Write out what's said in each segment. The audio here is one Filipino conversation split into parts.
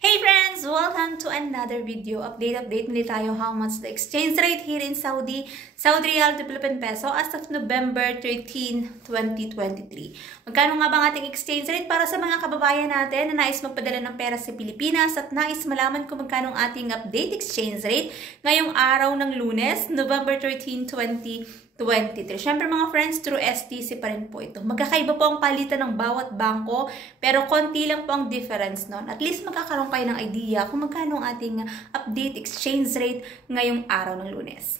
Hey friends! Welcome to another video. Update muli tayo how much the exchange rate here in Saudi Riyal to Philippine Peso as of November 13, 2023. Magkano nga ba ang ating exchange rate para sa mga kababayan natin na nais magpadala ng pera sa Pilipinas at nais malaman kung magkano ang ating update exchange rate ngayong araw ng Lunes, November 13, 2023. Siyempre mga friends, through STC pa rin po ito. Magkakaiba po ang palitan ng bawat bangko, pero konti lang po ang difference nun. At least magkakaroon kayo ng idea kung magkano ang ating update exchange rate ngayong araw ng Lunes.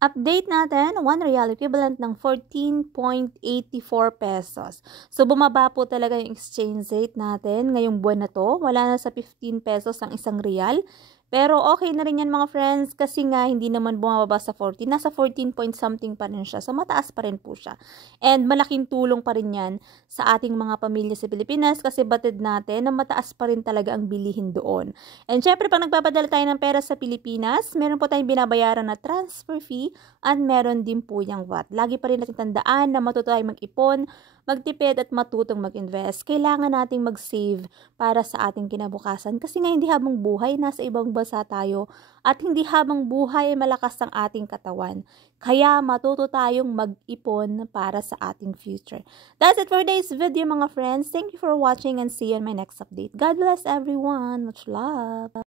Update natin, 1 real equivalent ng 14.84 pesos. So, bumaba po talaga yung exchange rate natin ngayong buwan na to. Wala na sa 15 pesos ang isang real. Pero okay na rin yan mga friends kasi nga hindi naman bumababa sa 14. Nasa 14 point something pa rin siya. So mataas pa rin po siya. And malaking tulong pa rin yan sa ating mga pamilya sa Pilipinas kasi batid natin na mataas pa rin talaga ang bilihin doon. And syempre pag nagpapadala tayo ng pera sa Pilipinas, meron po tayong binabayaran na transfer fee at meron din po yung VAT. Lagi pa rin natin tandaan na matuto tayong mag-ipon, magtipid at matutong mag-invest. Kailangan nating mag-save para sa ating kinabukasan kasi nga hindi habang buhay nasa ibang bansa tayo at hindi habang buhay malakas ang ating katawan. Kaya matuto tayong mag-ipon para sa ating future. That's it for today's video mga friends. Thank you for watching and see you in my next update. God bless everyone. Much love.